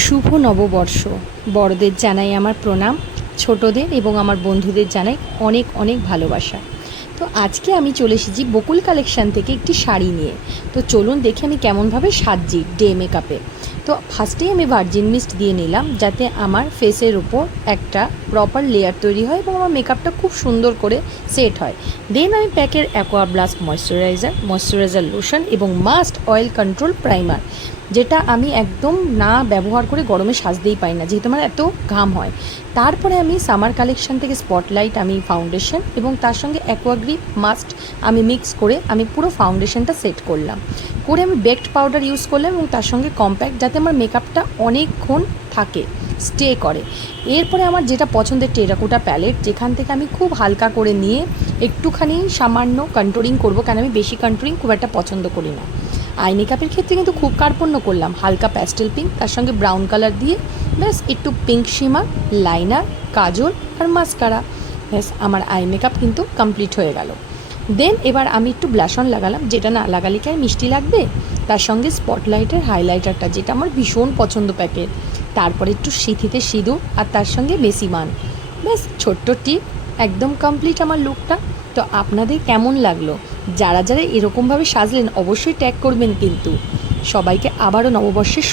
শুভ নববর্ষ। বড়দের জানাই আমার প্রণাম, ছোটদের এবং আমার বন্ধুদের জানাই অনেক অনেক ভালোবাসা। তো আজকে আমি চলে এসেছি বকুল কালেকশান থেকে একটি শাড়ি নিয়ে। তো চলুন দেখি আমি কেমনভাবে সাজছি ডে মেকআপে। তো ফার্স্টেই আমি ভার্জিন মিস্ট দিয়ে নিলাম, যাতে আমার ফেসের উপর একটা প্রপার লেয়ার তৈরি হয় এবং আমার মেকআপটা খুব সুন্দর করে সেট হয়। দেন আমি প্যাকের অ্যাকোয়া ব্লাস্ট ময়শ্চারাইজার লোশন এবং মাস্ট অয়েল কন্ট্রোল প্রাইমার, যেটা আমি একদম না ব্যবহার করে গরমে সাজতেই পারি না, যেহেতু আমার এত ঘাম হয়। তারপরে আমি সামার কালেকশন থেকে স্পটলাইট আমি ফাউন্ডেশন এবং তার সঙ্গে অ্যাকোয়াগ্রিপ মাস্ট আমি মিক্স করে আমি পুরো ফাউন্ডেশনটা সেট করলাম। করে আমি বেকড পাউডার ইউজ করলাম এবং তার সঙ্গে কম্প্যাক্ট, যাতে আমার মেকআপটা অনেকক্ষণ থাকে, স্টে করে। এরপরে আমার যেটা পছন্দের টেরাকোটা প্যালেট, যেখান থেকে আমি খুব হালকা করে নিয়ে একটুখানি সামান্য কন্ট্রোলিং করব, কারণ আমি বেশি কন্ট্রোলিং খুব একটা পছন্দ করি না। আই মেকআপের ক্ষেত্রে কিন্তু খুব কার্পণ্য করলাম, হালকা প্যাস্টেল পিঙ্ক, তার সঙ্গে ব্রাউন কালার দিয়ে ব্যাস একটু পিঙ্ক শিমার, লাইনার, কাজল আর মাস্কারা, ব্যাস আমার আই মেকআপ কিন্তু কমপ্লিট হয়ে গেল। দেন এবার আমি একটু ব্লাশ অন লাগালাম, যেটা না লাগালে কি আর মিষ্টি লাগবে। তার সঙ্গে স্পটলাইটের হাইলাইটারটা, যেটা আমার ভীষণ পছন্দ প্যাকেট। তারপরে একটু সিঁথিতে সিঁদুর আর তার সঙ্গে বেসিমান। ব্যাস ছোট্ট টিপ, একদম কমপ্লিট আমার লুকটা। তো আপনাদের কেমন লাগলো? যারা যারা এরকমভাবে সাজলেন অবশ্যই ট্যাগ করবেন কিন্তু। সবাইকে আবারও নববর্ষের